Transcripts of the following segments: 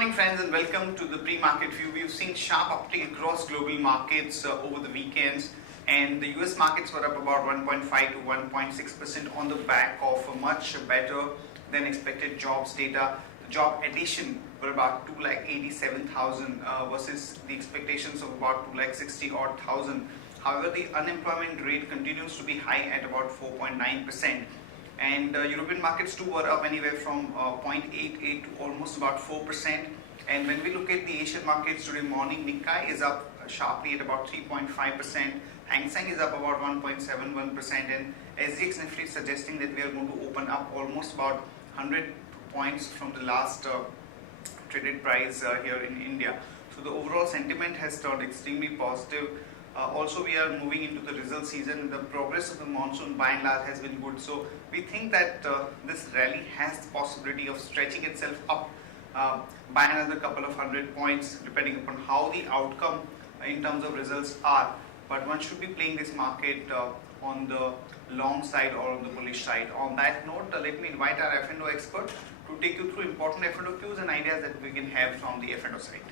morning friends and welcome to the pre-market view. We've seen sharp uptick across global markets over the weekends, and the US markets were up about 1.5 to 1.6% on the back of a much better than expected jobs data. The job addition were about 2,87,000 versus the expectations of about 2,60,000 odd. However, the unemployment rate continues to be high at about 4.9%. And European markets too were up anywhere from 0.88 to almost about 4%. And when we look at the Asian markets today morning, Nikkei is up sharply at about 3.5%. Hang Seng is up about 1.71%, and SGX Nifty is suggesting that we are going to open up almost about 100 points from the last traded price here in India. So the overall sentiment has turned extremely positive. Also, we are moving into the result season. The progress of the monsoon by and large has been good. So we think that this rally has the possibility of stretching itself up by another couple of 100 points depending upon how the outcome in terms of results are. But one should be playing this market on the long side or on the bullish side. On that note, let me invite our F&O expert to take you through important F&O cues and ideas that we can have from the F&O side.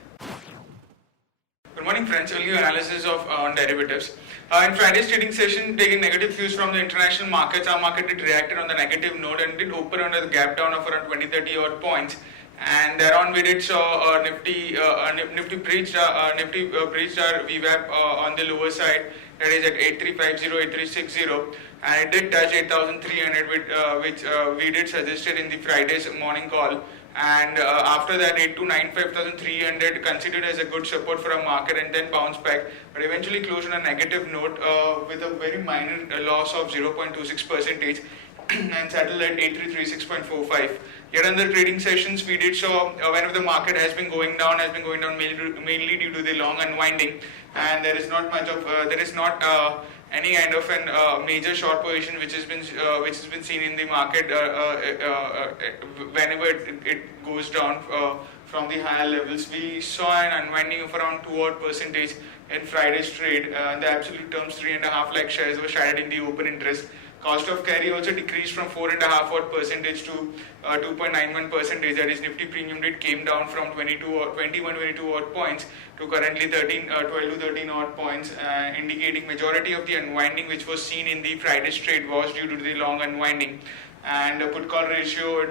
Good morning friends, earlier analysis on derivatives. In Friday's trading session, taking negative cues from the international markets, our market did reacted on the negative note and did open under the gap down of around 20-30 odd points. And thereon we did saw Nifty breached our VWAP on the lower side, that is at 8350, 8360, and it did touch 8300, which we did suggested in the Friday's morning call. And after that, 8 to 95,300 considered as a good support for our market and then bounced back, but eventually closed on a negative note with a very minor loss of 0.26% and settled at 8336.45. Yet on the trading sessions, we did saw whenever the market has been going down mainly due to the long unwinding, and there is not much of any kind of an major short position which has been seen in the market whenever it goes down from the higher levels. We saw an unwinding of around 2% in Friday's trade. In the absolute terms, 3.5 lakh shares were shaded in the open interest. Cost of carry also decreased from 4.5% to 2.91%. That is, Nifty premium rate came down from 22 odd points to currently 12 to 13 odd points, indicating majority of the unwinding which was seen in the Friday's trade was due to the long unwinding. And the put call ratio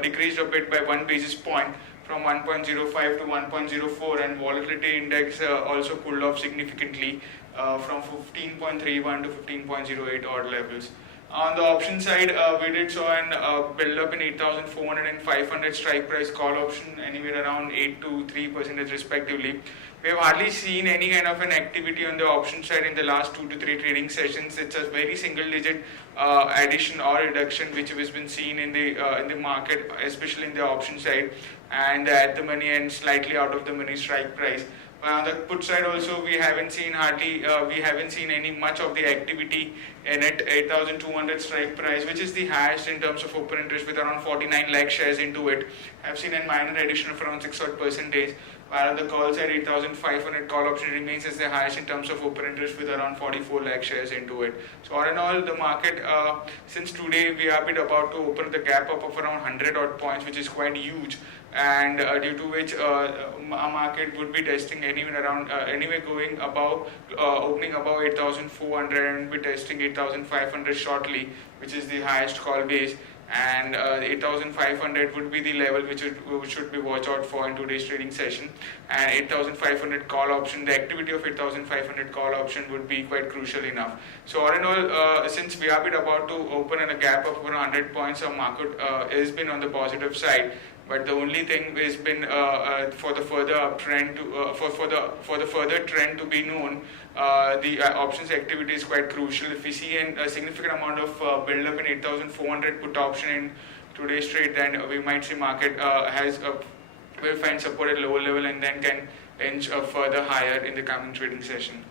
decreased a bit by 1 basis point from 1.05 to 1.04, and volatility index also pulled off significantly from 15.31 to 15.08 odd levels. On the option side, we did saw an build up in 8,400 and 500 strike price call option, anywhere around 8 to 3% respectively. We have hardly seen any kind of an activity on the option side in the last 2 to 3 trading sessions. It's a very single digit addition or reduction which has been seen in the market, especially in the option side, and at the money and slightly out of the money strike price. On the put side also, we haven't seen any much of the activity in it. 8,200 strike price, which is the highest in terms of open interest with around 49 lakh shares into it. I've seen a minor addition of around 6 odd percentage. While on the call side, 8,500 call option remains as the highest in terms of open interest with around 44 lakh shares into it. So all in all, the market, since today we are about to open the gap up of around 100 odd points, which is quite huge, and due to which our market would be testing anywhere around, going above, opening above 8,400 and be testing 8,500 shortly, which is the highest call base. And 8,500 would be the level which should be watch out for in today's trading session. And 8,500 call option, the activity of 8,500 call option would be quite crucial enough. So all in all, since we are about to open in a gap of around 100 points, our market has been on the positive side. But the only thing has been for the further uptrend for the further trend to be known, the options activity is quite crucial. If we see a significant amount of build up in 8,400 put option in today's trade, then we might see market will find support at lower level and then can inch further higher in the coming trading session.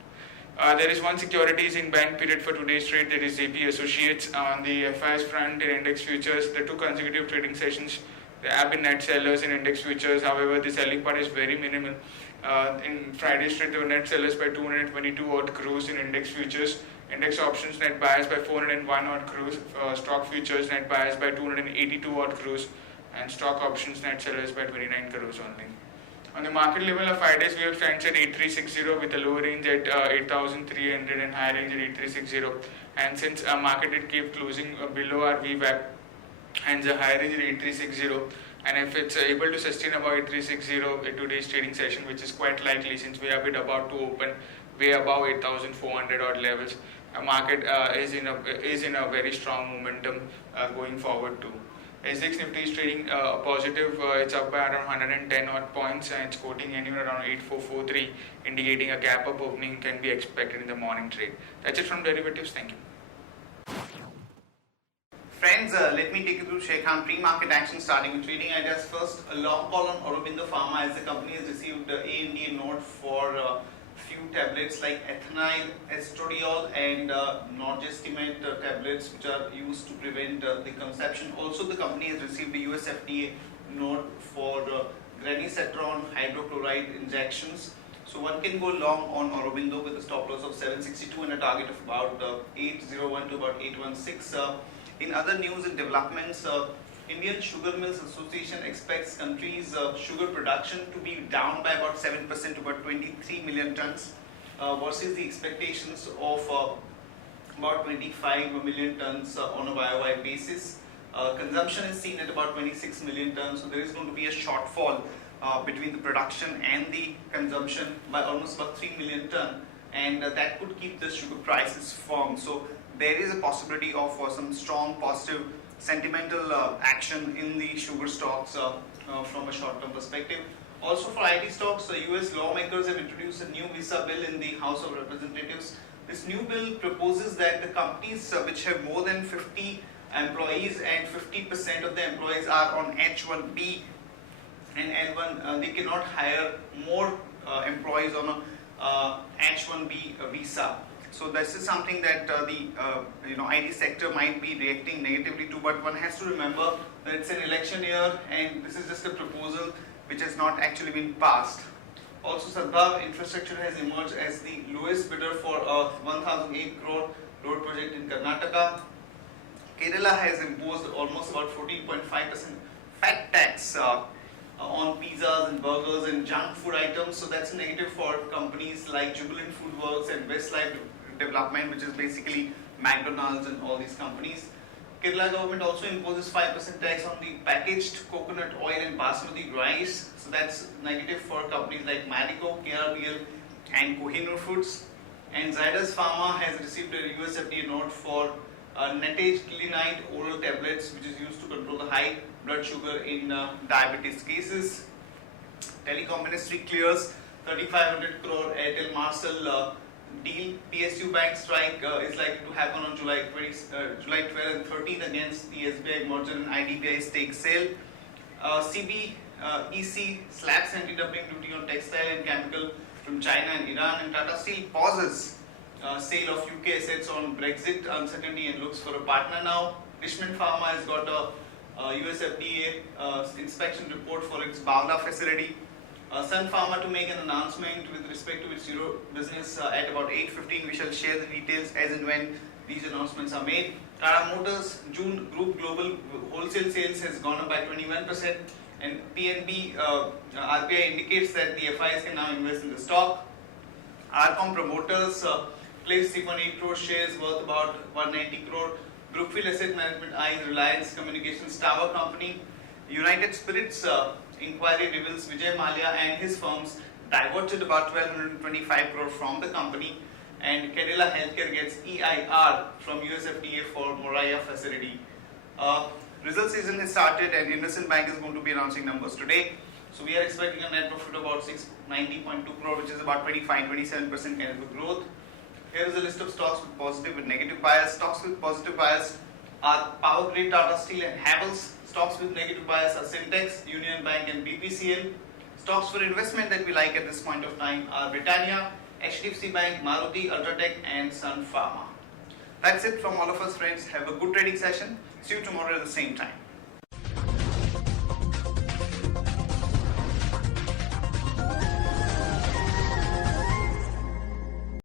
There is one securities in bank period for today's trade, that is JP Associates. On the FIS front in index futures, the 2 consecutive trading sessions, there have been net sellers in index futures. However, the selling part is very minimal. In Friday's trade, there were net sellers by 222 odd crores in index futures. Index options net buyers by 401 odd crores. Stock futures net buyers by 282 odd crores. and stock options net sellers by 29 crores only. On the market level of 5 days, we have stands at 8360 with a lower range at 8300 and higher range at 8360. And since our market did keep closing below our VWAP, and the higher range at 8360, and if it's able to sustain about 8360 in today's trading session, which is quite likely since we are a bit about to open way above 8400 odd levels, our market is in a very strong momentum going forward too. SDX Nifty is trading positive, it's up by around 110 odd points and it's quoting anywhere around 8443, indicating a gap up opening can be expected in the morning trade. That's it from derivatives. Thank you. Friends, let me take you through Sharekhan pre-market action starting with trading ideas. First, a long call on Aurobindo Pharma as the company has received ANDA note for few tablets like ethinyl, estradiol and norgestimate tablets which are used to prevent the consumption. Also, the company has received a US FDA note for granisetron hydrochloride injections. So one can go long on Aurobindo with a stop loss of 762 and a target of about 801 to about 816. In other news and developments, Indian Sugar Mills Association expects country's sugar production to be down by about 7% to about 23 million tons versus the expectations of about 25 million tons on a YOY basis. Consumption is seen at about 26 million tons, so there is going to be a shortfall between the production and the consumption by almost about 3 million ton, and that could keep the sugar prices firm. So there is a possibility of some strong positive sentimental action in the sugar stocks from a short-term perspective. Also for IT stocks, US lawmakers have introduced a new visa bill in the House of Representatives. This new bill proposes that the companies which have more than 50 employees and 50% of the employees are on H1B and L1, they cannot hire more employees on a H1B visa. So this is something that the IT sector might be reacting negatively to, but one has to remember that it's an election year and this is just a proposal which has not actually been passed. Also, Sadbhav Infrastructure has emerged as the lowest bidder for a 1,008 crore road project in Karnataka. Kerala has imposed almost about 14.5% fat tax on pizzas and burgers and junk food items. So that's a negative for companies like Jubilant Foodworks and Westlife Development, which is basically McDonald's and all these companies. Kerala government also imposes 5% tax on the packaged coconut oil and basmati rice. So that's negative for companies like Marico, KRBL and Kohinoor Foods. And Zydus Pharma has received a US FDA note for netaglinide oral tablets, which is used to control the high blood sugar in diabetes cases. Telecom Ministry clears 3,500 crore Airtel Marcel deal. PSU Bank strike is likely to happen on July 12 and 13th against the SBI merger and IDBI stake sale. CBEC slaps anti-dumping duty on textile and chemical from China and Iran, and Tata Steel pauses sale of UK assets on Brexit uncertainty and looks for a partner now. Richmond Pharma has got a US FDA inspection report for its Bavla facility. Sun Pharma to make an announcement with respect to its Euro business at about 8:15. We shall share the details as and when these announcements are made. Tata Motors June group global wholesale sales has gone up by 21%, and PNB RBI indicates that the FIs can now invest in the stock. Arcom promoters placed 3.8 crore shares worth about 190 crore. Brookfield Asset Management eyes Reliance Communications Tower Company. United Spirits inquiry reveals Vijay Mallya and his firms diverted about 1,225 crore from the company, and Kerala Healthcare gets EIR from US FDA for Moraiya facility. Result season has started and IndusInd Bank is going to be announcing numbers today. So we are expecting a net profit of about 690.2 crore, which is about 25-27% kind of a growth. Here is a list of stocks with positive and negative bias. Stocks with positive bias are Power Grid, Tata Steel and Havells. Stocks with negative bias are Syntex, Union Bank and BPCL. Stocks for investment that we like at this point of time are Britannia, HDFC Bank, Maruti, Ultratech and Sun Pharma. That's it from all of us, friends. Have a good trading session. See you tomorrow at the same time.